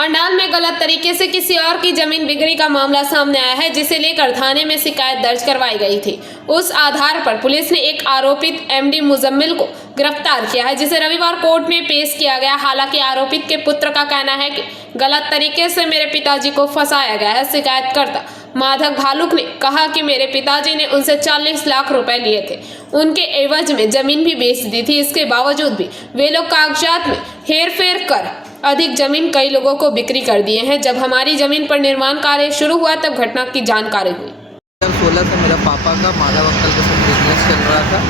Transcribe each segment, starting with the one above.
अंडाल में गलत तरीके से किसी और की जमीन बिक्री का मामला सामने आया है, जिसे लेकर थाने में शिकायत दर्ज करवाई गई थी। उस आधार पर पुलिस ने एक आरोपित एमडी मुजम्मिल को गिरफ्तार किया है, जिसे रविवार कोर्ट में पेश किया गया। हालांकि आरोपित के पुत्र का कहना है कि गलत तरीके से मेरे पिताजी को फंसाया गया है। शिकायतकर्ता माधव भालुक ने कहा कि मेरे पिताजी ने उनसे 40 लाख रुपए लिए थे, उनके एवज में जमीन भी बेच दी थी। इसके बावजूद भी वे लोग कागजात में हेरफेर कर अधिक जमीन कई लोगों को बिक्री कर दिए हैं। जब हमारी जमीन पर निर्माण कार्य शुरू हुआ तब घटना की जानकारी हुई। 2016 से मेरा पापा का माधव अंकल के साथ बिजनेस चल रहा था,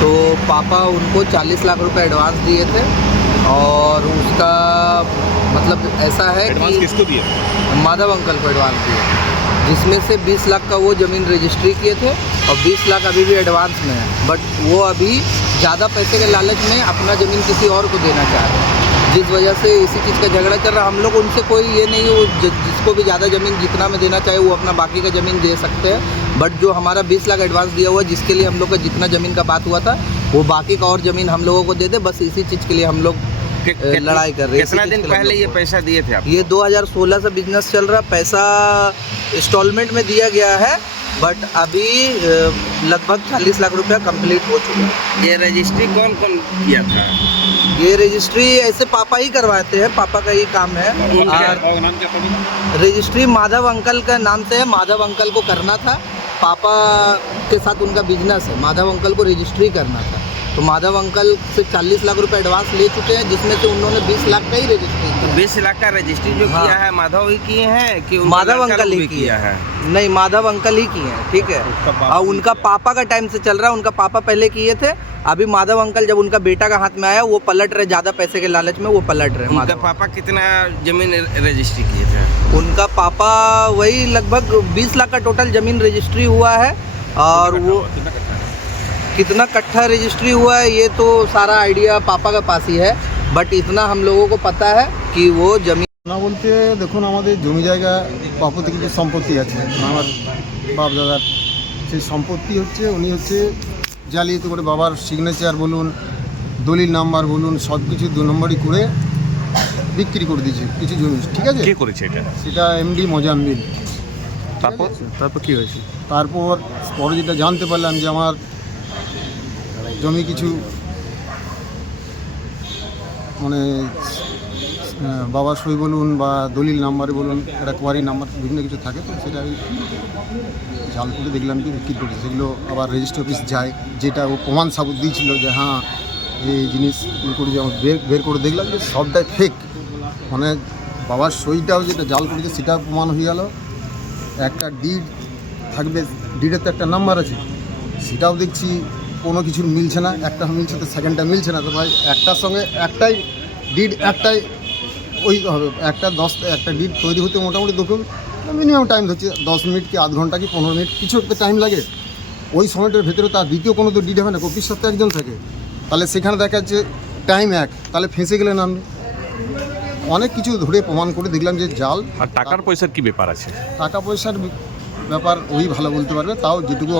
तो पापा उनको 40 लाख रुपए एडवांस दिए थे और उसका मतलब ऐसा है कि किसको दिए? माधव अंकल को एडवांस दिए, जिसमें से 20 लाख का वो ज़मीन रजिस्ट्री किए थे और 20 लाख अभी भी एडवांस में है। बट वो अभी ज़्यादा पैसे के लालच में अपना ज़मीन किसी और को देना चाह रहे हैं, जिस वजह से इसी चीज़ का झगड़ा चल रहा है। हम लोग उनसे कोई ये नहीं है, वो जिसको भी ज़्यादा ज़मीन जितना में देना चाहे वो अपना बाकी का ज़मीन दे सकते हैं। बट जो हमारा 20 लाख एडवांस दिया हुआ है, जिसके लिए हम लोग का जितना ज़मीन का बात हुआ था, वो बाकी का और ज़मीन हम लोगों को दे दे, बस इसी चीज़ के लिए हम लोग लड़ाई कर रहे हैं। कितना दिन पहले ये पैसा दिए थे आप? ये 2016 से बिजनेस चल रहा, पैसा इंस्टॉलमेंट में दिया गया है, बट अभी लगभग 40 लाख रुपया कंप्लीट हो चुका है। ये रजिस्ट्री कौन कौन किया था? ये रजिस्ट्री ऐसे पापा ही करवाते हैं, पापा का ही काम है। रजिस्ट्री माधव अंकल का नाम से है, माधव अंकल को करना था, पापा के साथ उनका बिजनेस है, माधव अंकल को रजिस्ट्री करना था। तो माधव अंकल से 40 लाख रुपए एडवांस ले चुके हैं, जिसमें से उन्होंने 20 लाख का ही रजिस्ट्री किया। 20 लाख का रजिस्ट्री जो किया है माधव ही किए हैं कि माधव अंकल ही किया है? नहीं, माधव अंकल ही किए हैं, ठीक है। और उनका पापा का टाइम से चल रहा है, उनका पापा पहले किए थे, अभी माधव अंकल जब उनका बेटा का हाथ में आया वो पलट रहे, ज़्यादा पैसे के लालच में वो पलट रहे। उनका पापा कितना जमीन रजिस्ट्री किए थे? उनका पापा वही लगभग 20 लाख का टोटल जमीन रजिस्ट्री हुआ है। और वो कितना कट्ठा रजिस्ट्री हुआ है ये तो सारा आइडिया पापा के पास ही है, बट इतना हम लोगों को पता है कि वो जमीन না বলতে দেখুন, আমাদের জমি জায়গা বাপতি কিছু সম্পত্তি আছে, আমার বাপ দাদার সেই সম্পত্তি হচ্ছে উনি হচ্ছে জালিয়াতি করে বাবার সিগনেচার বলুন, দলিল নাম্বার বলুন, সব কিছু 2 নম্বরই করে বিক্রি করে দিয়েছে কিছু জমি, ঠিক আছে। কে করেছে এটা? সেটা এমডি মোজাম্মিল। তারপর কি হয়েছে? তারপর পরে যেটা জানতে পারলাম যে আমার জমি কিছু মানে বাবার সই বলুন বা দলিল নাম্বারে বলুন, একটা কোয়ারি নাম্বার বিভিন্ন কিছু থাকে, তো সেটা আমি জাল করে দেখলাম কি বিক্রি করেছে। সেগুলো আবার রেজিস্ট্রি অফিস যায়, যেটা ও প্রমাণ সাবুত দিয়েছিল যে হ্যাঁ এই জিনিস করে যে আমার বের করে দেখলাম যে সবটাই ফেক। মানে বাবার সইটাও যেটা জাল করেছে সেটা প্রমাণ হয়ে গেল। একটা ডিড থাকবে, ডিডের তো একটা নাম্বার আছে, সেটাও দেখছি কোনো কিছুর মিলছে না, একটা মিলছে তো সেকেন্ডটা মিলছে না। তো ভাই একটার সঙ্গে একটাই ডিড, একটাই ওই হবে, একটা ডিড তৈরি হতে মোটামুটি দেখুন মিনিমাম টাইম হচ্ছে 10 মিনিট কি আধ ঘন্টা কি 15 মিনিট, কিছু একটা টাইম লাগে। ওই সময়টার ভেতরে তার দ্বিতীয় কোনো তো ডিড হবে না, কপির সাথে একজন থাকে, তাহলে সেখানে দেখা যাচ্ছে টাইম এক, তাহলে ফেঁসে গেলেন আপনি। অনেক কিছু ধরে প্রমাণ করে দেখলাম যে জাল। আর টাকার পয়সার কি ব্যাপার আছে? টাকা পয়সার ব্যাপার ওই ভালো বলতে পারবে, তাও যেটুকু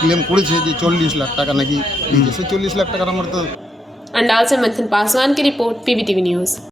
ক্লেম করেছে যে 40 লাখ টাকা নাকি দিয়েছে, সেই 40 লাখ টাকার আমার তো। अंडाल से मंथन पासवान की रिपोर्ट, पीवीटीवी न्यूज़।